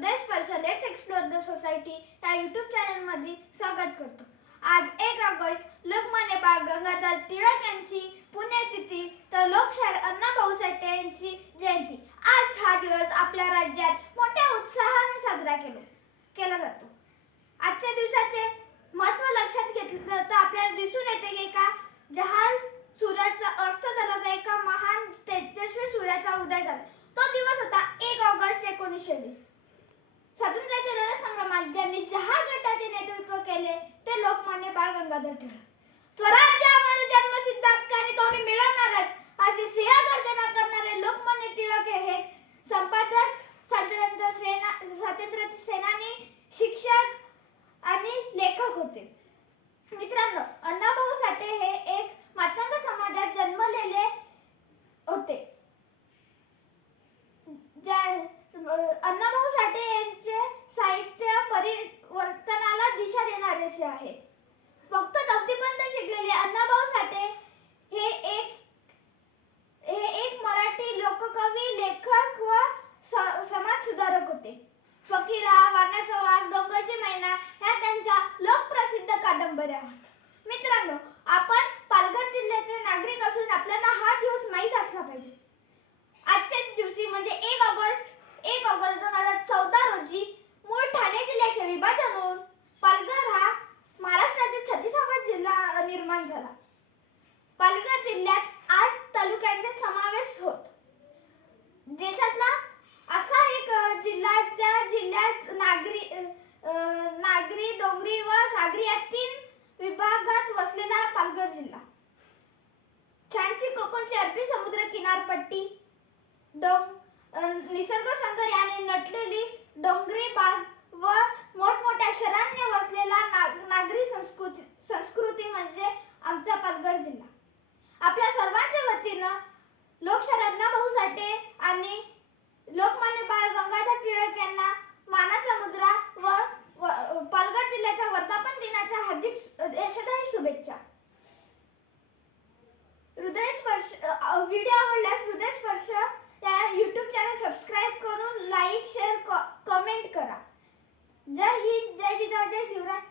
हृदय स्पर्श let's explore the society या यूट्यूब चॅनलमध्ये स्वागत करतो. आज एक ऑगस्ट लोकमान्य बाळ गंगाधर टिळक यांची पुण्यतिथी तर लोकशाहीर अण्णाभाऊ साठे यांची जयंती. आज हा दिवस आपल्या राज्यात मोठ्या उत्साहाने साजरा केला केला जातो. आजच्या दिवसाचे महत्त्व लक्षात घेतलं तर आपल्याला दिसून येते की एका जहाल सूर्याचा अस्त झाला तर एका महान तेजस्वी सूर्याचा उदय झाला. तो दिवस होता एक ऑगस्ट एकोणीसशे वीस. स्वातंत्र्याच्या रणसंग्रामात ज्यांनी जहाल गटाचे नेतृत्व केले ते लोकमान्य बाळ गंगाधर टिळक. स्वराज्य आम्हाला जन्मसिद्ध हक्क आणि तो आम्ही मिळवणारच अशी सिंहगर्जना करणारे लोकमान्य टिळक हे एक संपादक स्वातंत्र्य सेना स्वातंत्र्य सेनानी शिक्षक आणि लेखक होते मित्रांनो अण्णाभाऊ साठे हे एक मातंग समाजात जन्मलेले होते ज्या अण्णाभाऊ साठे यांचे साहित्य परिवर्तनाला दिशा देणारे असे आहे. फक्त निर्माण झाला. पालघर जिल्ह्यात आठ तालुक्यांचा समावेश होत. देशातला असा एक जिल्ह्याच्या जिल्हा ज्या जिल्ह्यात नागरी नागरी डोंगरी व सागरी या तीन विभागात वसलेला पालघर जिल्हा. छानशी कोकणची अरबी समुद्र किनारपट्टी आमचा पालघर जिल्हा. आपल्या सर्वांच्या वतीनं लोकशाहीरांना भाऊ साठे आणि लोकमान्य बाळ गंगाधर टिळक यांना मानाचा मुजरा व पालघर जिल्ह्याच्या वर्धापन दिनाच्या हार्दिक शुभेच्छा. हृदयस्पर्श व्हिडिओ आवडल्यास हृदयस्पर्श त्या यूट्यूब चॅनल सबस्क्राईब करून लाईक शेअर कमेंट करा. जय हिंद जय जिजाऊ जय शिवराज